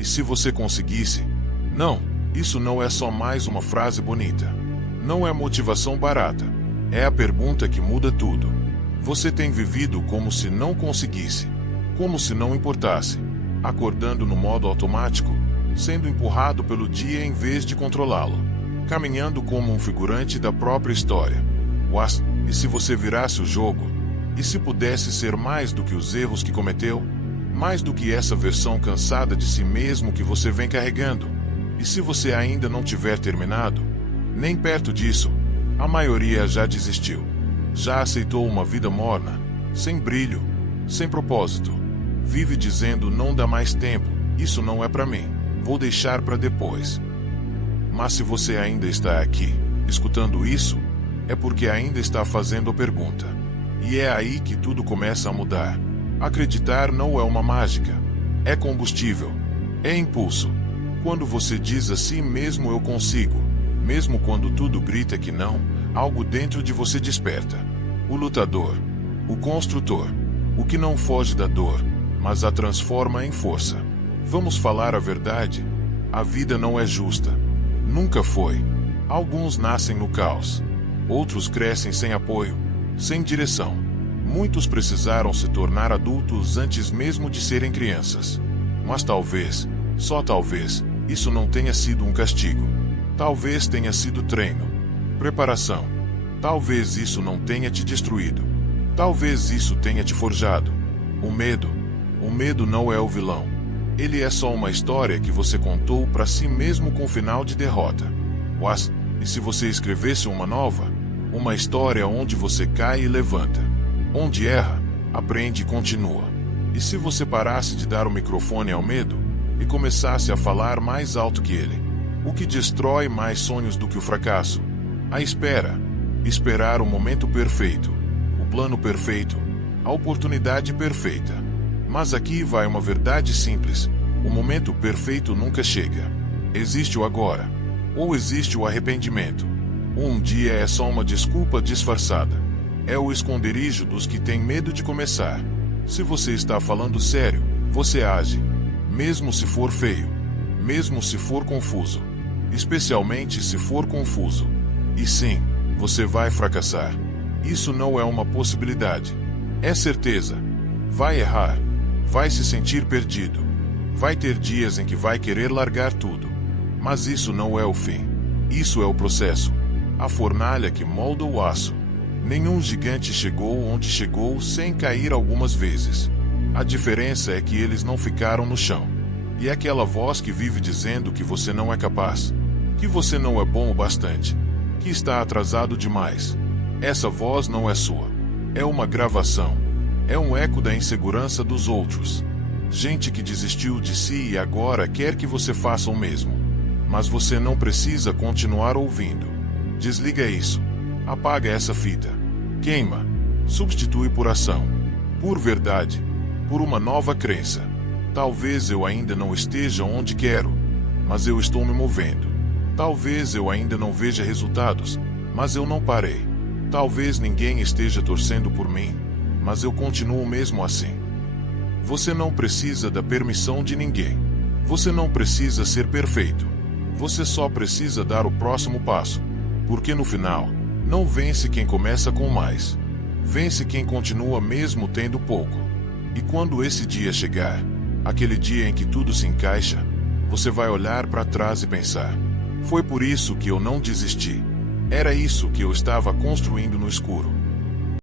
E se você conseguisse? Não, isso não é só mais uma frase bonita. Não é motivação barata. É a pergunta que muda tudo. Você tem vivido como se não conseguisse, como se não importasse, acordando no modo automático, sendo empurrado pelo dia em vez de controlá-lo, caminhando como um figurante da própria história. Uás, e se você virasse o jogo? E se pudesse ser mais do que os erros que cometeu? Mais do que essa versão cansada de si mesmo que você vem carregando? E se você ainda não tiver terminado? Nem perto disso. A maioria já desistiu. Já aceitou uma vida morna, sem brilho, sem propósito. Vive dizendo: não dá mais tempo, isso não é pra mim, vou deixar pra depois. Mas se você ainda está aqui, escutando isso, é porque ainda está fazendo a pergunta. E é aí que tudo começa a mudar. Acreditar não é uma mágica. É combustível. É impulso. Quando você diz a si mesmo: eu consigo, mesmo quando tudo grita que não, algo dentro de você desperta. O lutador, o construtor, o que não foge da dor, mas a transforma em força. Vamos falar a verdade? A vida não é justa. Nunca foi. Alguns nascem no caos. Outros crescem sem apoio, sem direção. Muitos precisaram se tornar adultos antes mesmo de serem crianças. Mas talvez, só talvez, isso não tenha sido um castigo. Talvez tenha sido treino, preparação. Talvez isso não tenha te destruído. Talvez isso tenha te forjado. O medo não é o vilão. Ele é só uma história que você contou para si mesmo com final de derrota. Mas, e se você escrevesse uma nova? Uma história onde você cai e levanta. Onde erra, aprende e continua. E se você parasse de dar o microfone ao medo e começasse a falar mais alto que ele? O que destrói mais sonhos do que o fracasso? A espera. Esperar o momento perfeito, o plano perfeito, a oportunidade perfeita. Mas aqui vai uma verdade simples: o momento perfeito nunca chega. Existe o agora, ou existe o arrependimento. Um dia é só uma desculpa disfarçada. É o esconderijo dos que têm medo de começar. Se você está falando sério, você age, mesmo se for feio, mesmo se for confuso, especialmente se for confuso. E sim, você vai fracassar. Isso não é uma possibilidade. É certeza. Vai errar. Vai se sentir perdido. Vai ter dias em que vai querer largar tudo. Mas isso não é o fim. Isso é o processo. A fornalha que molda o aço. Nenhum gigante chegou onde chegou sem cair algumas vezes. A diferença é que eles não ficaram no chão. E aquela voz que vive dizendo que você não é capaz, que você não é bom o bastante, que está atrasado demais. Essa voz não é sua. É uma gravação. É um eco da insegurança dos outros. Gente que desistiu de si e agora quer que você faça o mesmo. Mas você não precisa continuar ouvindo. Desliga isso. Apaga essa fita. Queima. Substitui por ação. Por verdade. Por uma nova crença. Talvez eu ainda não esteja onde quero, mas eu estou me movendo. Talvez eu ainda não veja resultados, mas eu não parei. Talvez ninguém esteja torcendo por mim, mas eu continuo mesmo assim. Você não precisa da permissão de ninguém. Você não precisa ser perfeito. Você só precisa dar o próximo passo. Porque no final, não vence quem começa com mais. Vence quem continua mesmo tendo pouco. E quando esse dia chegar, aquele dia em que tudo se encaixa, você vai olhar para trás e pensar: foi por isso que eu não desisti. Era isso que eu estava construindo no escuro.